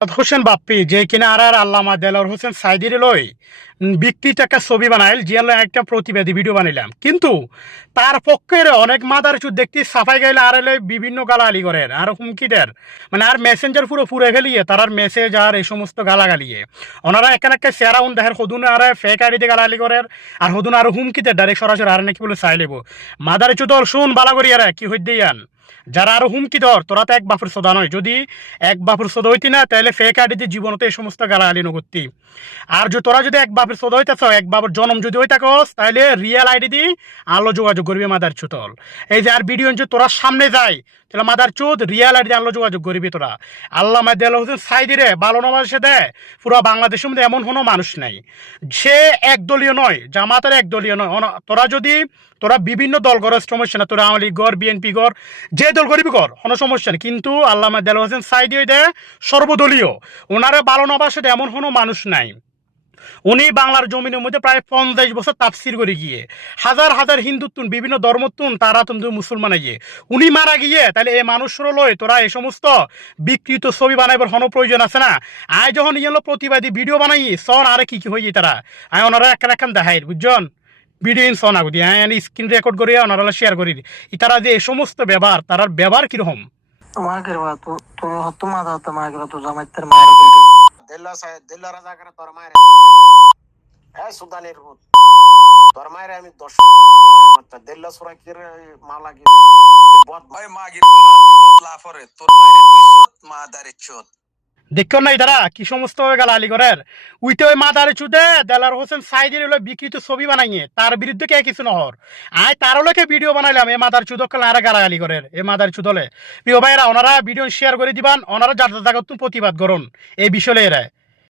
হোসেন বাপ্পি যে কিনা আর আল্লামা দেলোয়ার হোসেন সাইদির লই বিকৃত একটা ছবি বানাইল জিয়াল একটা প্রতিবাদী ভিডিও বানাইলাম কিন্তু তার পক্ষের অনেক মাদার চুদ দেখতে সাফাই গাইলে আর এলে বিভিন্ন গালাগালি করেন আর হুমকি দেন মানে আর মেসেঞ্জার পুরো পুরে ফেলিয়ে তার আর মেসেজ আর এই সমস্ত গালাগালিয়ে ওনারা এখানে একটা সেরাউন্ড দেখেন হদুন আর ফেক আইডিতে গালাগালি করেন আর হদুন আর হুমকি দেয় ডাইরেক্ট সরাসরি আর নাকি বলে চাই লেব মাদার চুদল শুন বালা করি আর কি হইতে ইয়ান যারা আরো হুমকি ধর তোরা তো এক বাপুর সদা নয় যদি এক বাপুর সদা হইতি না তাহলে ফেক আইডিতে জীবনতে এই সমস্ত গালাগালি নগরতি আর যে তোরা যদি এক বাপের সদা হইতেছ এক বাবার জন্ম যদি হই থাকস তাহলে রিয়েল আইডি দি আলো যোগাযোগ করবি মাদার চুতল এই যে আর ভিডিও যে তোরা সামনে যায় তাহলে মাদার চোদ রিয়েল আইডি আলো যোগাযোগ করবি তোরা আল্লাহ দেলোয়ার হোসেন সাইদিরে ভালো নবাসে দেয় পুরো বাংলাদেশের মধ্যে এমন কোনো মানুষ নাই সে একদলীয় নয় জামাতের একদলীয় নয় তোরা যদি তোরা বিভিন্ন দল করার সমস্যা না তোরা আওয়ামী লীগ গড় বিএনপি গড় যে দল করবি কর কোনো সমস্যা নেই কিন্তু আল্লাহ দেলোয়ার হোসেন সাইদি দেয় সর্বদলীয় ওনারে ভালো নবাসে দেয় এমন কোনো মানুষ নাই উনি বাংলার জমিনের মধ্যে প্রায় 50 বছর তাফসির করে গিয়ে হাজার হাজার হিন্দুত্বন বিভিন্ন ধর্মত্বন তারা তুমি মুসলমান গিয়ে উনি মারা গিয়ে তাহলে এই মানুষেরও লয় তোরা এই সমস্ত বিকৃত ছবি বানাইবার কোনো প্রয়োজন আছে না আয় যখন ইয়েলো প্রতিবাদী ভিডিও বানাই সন আরে কি কি হয়ে তারা আয় ওনারা একখান দেখাই বুঝছেন ভিডিও ইন সন আগুদি হ্যাঁ স্ক্রিন রেকর্ড করি ওনারা শেয়ার করি তারা যে এই সমস্ত ব্যবহার তার ব্যবহার কিরকম দিল্লা রাজা করে তোর মায়ের হ্যাঁ সুদানের ভূত তোর মায়ের আমি দর্শন করি দিল্লা সুরা কি মালা কি ভাই মাগির বলা তুই বদলা পরে তোর মায়ের তুই চোদ মা দারে চোদ দেখুন না তারা কি সমস্ত গালালি করেন উইতে ওই মাদারে চুদে দেলোয়ার হোসেন সাইদির হলো বিকৃত ছবি বানাইয়ে তার বিরুদ্ধে কে কিছু নহর আয় তার লোকে ভিডিও বানাইলাম এ মাদার চুদক আর গালাগালি করেন এ মাদার চুদলে প্রিয় ভাইরা ওনারা ভিডিও শেয়ার করে দিবান ওনারা যার জায়গা প্রতিবাদ করুন এই বিষয়ে এরা